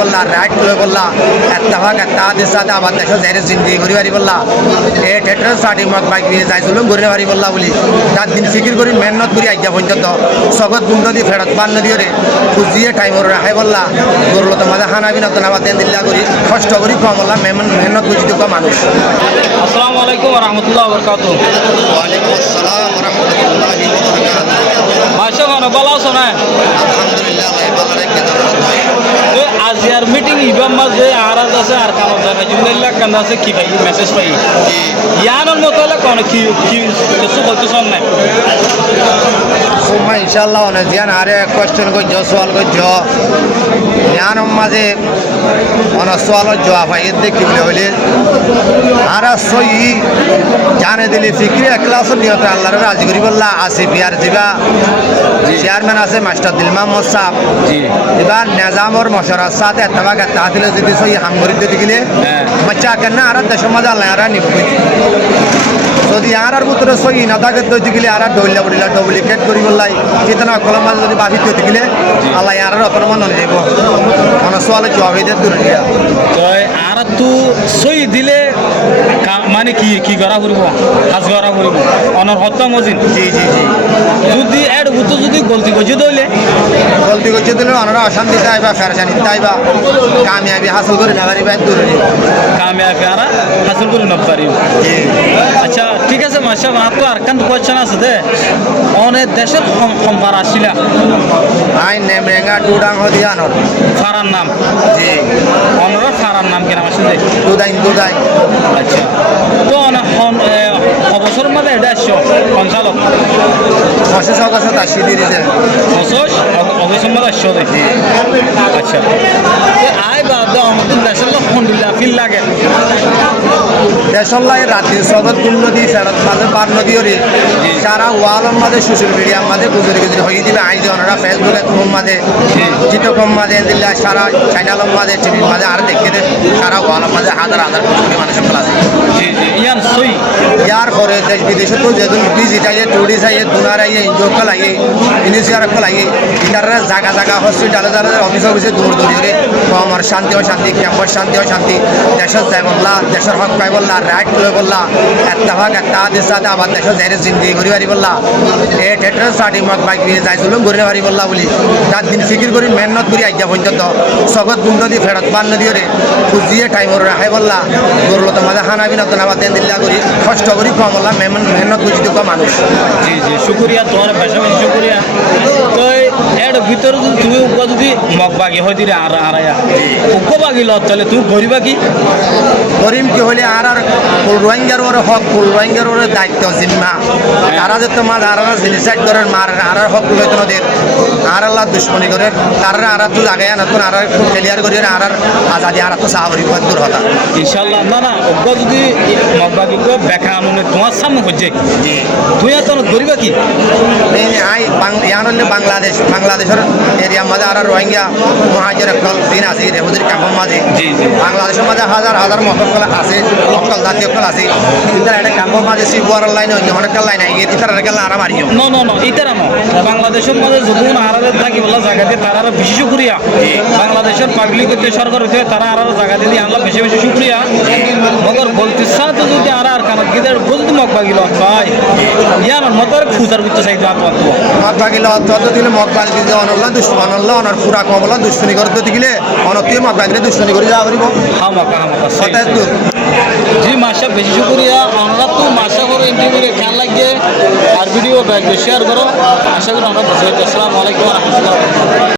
বললা রাইট করে বললা এত্তাভাগ এত্তাহাদের সাথে আমার দেশের যাইরে জিন্দিগি ঘুরি বাড়ি বললা এ থিয়েটার সাটি মত বাইক নিয়ে যাইছিল ঘুরে বাড়ি বললা বলি তার দিন ফিকির করি মেহনত করি আজ্ঞা পর্যন্ত সগত গুন্ড দিয়ে ফেরত বান্ন দিয়ে রে বুঝিয়ে টাইমর রাখাই বললা গরুলো তোমাদের হানা বিনা তো নামা দেন দিল্লা করি কষ্ট করি কম বললা মেহনত বুঝি তো মানুষ। আসসালামু আলাইকুম ওয়া রাহমাতুল্লাহি ওয়া বারাকাতুহু। ওয়ালাইকুম আসসালাম ওয়া রাহমাতুল্লাহি ওয়া বারাকাতুহু। মাশাআল্লাহ ভালো আছো না? আলহামদুলিল্লাহ ভালো রেখে আজ আর মিটিং ইবাম মাঝে আরাজ আছে আর কানো জায়গা জুমিল্লাহ কান্দা আছে কি ভাই মেসেজ পাই ইয়ানোর মতলে কোন কি কি কিছু বলতে শুন না সুমা ইনশাআল্লাহ অনেক ধ্যান আরে কোশ্চেন করছো সওয়াল করছো জ্ঞান মাঝে অনেক সওয়াল জবাব হয় এর দেখি বলে হইলে আর সই জানে দিলি ফিক্রি ক্লাস নিয়ত আল্লাহর রাজি করি বললা আছে বিয়ার দিবা চেয়ারম্যান আছে মাস্টার দিল মোহাম্মদ সাহেব এবার নিজামর মশরার সাথে এতবাক তাহলে যদি সই হামগরি দিতে গেলে বাচ্চা কেন আর দেশের মাঝে আল্লাহ আর নিবি যদি আর ভিতরে সই না থাকে দিতে গেলে আর ডইলা বলিলা ডুপ্লিকেট করি বললাই কিতনা কলম মাঝে যদি বাফি দিতে গেলে আল্লাহ আর অপমান হয়ে যাব মানে সোয়ালে জবাব দিয়ে দূর দিয়া আর তু সই দিলে মানে কি কি করা করব কাজ করা করব অনর হত্যা মজিন জি জি জি যদি এড বুতো যদি গলতি করছে দইলে গলতি করছে দিলে অনরা অশান্তি চাইবা ফেরশানি চাইবা কামিয়াবি হাসিল করে না পারিবা দূর দিয়া কামিয়াবি আর হাসিল করে না পারিব। আচ্ছা ঠিক আছে মাশাআল্লাহ তো আর কান কোয়েশ্চন আছে দে অনেক দেশের সম্পার আসিলা আই নেম রেঙ্গা টুডাং হদিয়ানর ফারার নাম জি অনর ফারার নাম কেন আসলে দুদাই আচ্ছা তো অবসর মধ্যে এটা আসছো সঞ্চালক অশেষ অবস্থা আসি দিয়েছে অবসর মধ্যে আসছো দেখি আচ্ছা আয় বাদ আমাদের দেশের আলহামদুলিল্লাহ ফিল লাগে দেশল্লাই রাত্রি সদর গুণ নদী ফেরত মাঝে পার নদী ওরে সারা ওয়ালম মাঝে সোশ্যাল মিডিয়া মাঝে গুজরি গুজরি হয়ে দিবে আইজ ওনারা ফেসবুকে কম মাঝে চিটকম মাঝে দিল্লা সারা চ্যানেলম মাঝে টিভির মাঝে আর দেখে দে সারা ওয়ালম মাঝে হাজার হাজার কোটি মানুষের ক্লাস ইয়ান সই ইয়ার পরে দেশ বিদেশে তো যেদিন ভিজিট আইয়ে টুরিস্ট আইয়ে দুনার আইয়ে এনজিও কল আইয়ে ইনিশিয়ার কল আইয়ে ইতারা জায়গা জায়গা হসপিটালে যারা অফিসে দৌড় দৌড়ি কমর শান্তি হয় শান্তি ক্যাম্পর শান্তি হয় শান্তি দেশের যাই বললা দেশের হক পাই বললা রাইট করে বললা এত্তাভাগ এত্তাহাদের সাথে আমার দেশের যাইরে জিন্দিগি ঘুরি বাড়ি বললা এ থিয়েটার সাটি মত বাইক নিয়ে যাইছিল ঘুরে বাড়ি বললা বলি তার দিন ফিকির করি মেহনত করি আজ্ঞা পর্যন্ত সগত গুন্ড দিয়ে ফেরত বান্ন দিয়ে রে বুঝিয়ে টাইমর রাখাই বললা গরুলো তোমাদের হানা বিনা তো নামা দেন দিল্লা করি কষ্ট করি কম বললা মেহনত বুঝি তো মানুষ। জি জি শুক্রিয়া তোমার বেশি বেশি শুক্রিয়া তো এর ভিতরে যদি তুমি যদি মগবাগি হয় দিলে আর আড়াইয়া উগ্রবাগি লত তাহলে তুমি গরিবা কি করিম কি হলে আর রোহিঙ্গার ওর হক রোহিঙ্গার ওর দায়িত্ব জিম্মা তারা যে তোমার আর জিনিসাইড করেন মার আর হক লইতো নদের আর আল্লাহ দুশ্মনী করে তারা আর তো আগে নতুন আর ক্লিয়ার করি আর আজাদি আর তো সাহাবরি দূর হতা ইনশাল্লাহ না না অজ্ঞ যদি মগবাগি ব্যাখ্যা আনুনে তোমার সামনে হচ্ছে তুই এত গরিবা কি আই ইয়ান হলে বাংলাদেশের এরিয়া মাঝে আর রোহিঙ্গা মহাজের একল দিন আছে রেহুদের ক্যাম্পের মাঝে বাংলাদেশের মাঝে হাজার হাজার মকল আছে অকল জাতীয় অকল আছে কিন্তু এটা ক্যাম্পের মাঝে শিবুয়ার লাইন অন্য অনেক লাইন আই গিয়ে তারা গেলে আরাম আর নো নো নো ইতারা নো বাংলাদেশের মাঝে যদি আরাদের থাকি বলা জায়গাতে তারা বেশি শুক্রিয়া বাংলাদেশের পাবলিক হতে সরকার হতে তারা আর জায়গা দিয়ে আনলা বেশি বেশি শুক্রিয়া মগর বলতে সাথে যদি আর কারণ গিদের বুঝতে মগবাগিল ভাই ইয়ার মতর খুঁজার করতে চাইতো আত্মহত্যা মগবাগিল অত দিলে মগবাগি অনল্লা দুশ্মন অনল্লা অনর পুরা কমলা দুশ্মনী করতে দিলে অনতীয় মগবাগিলে দুশ্মনী করে যাওয়া পারিব হামাকা জি মাসা বেশি শুক্রিয়া আমরা তো মাসা করে ইন্টারভিউ খেয়াল লাগিয়ে আর ভিডিও শেয়ার করো আশা করি আমরা বুঝতে পারছি। আসসালামু আলাইকুম ওয়া রাহমাতুল্লাহ।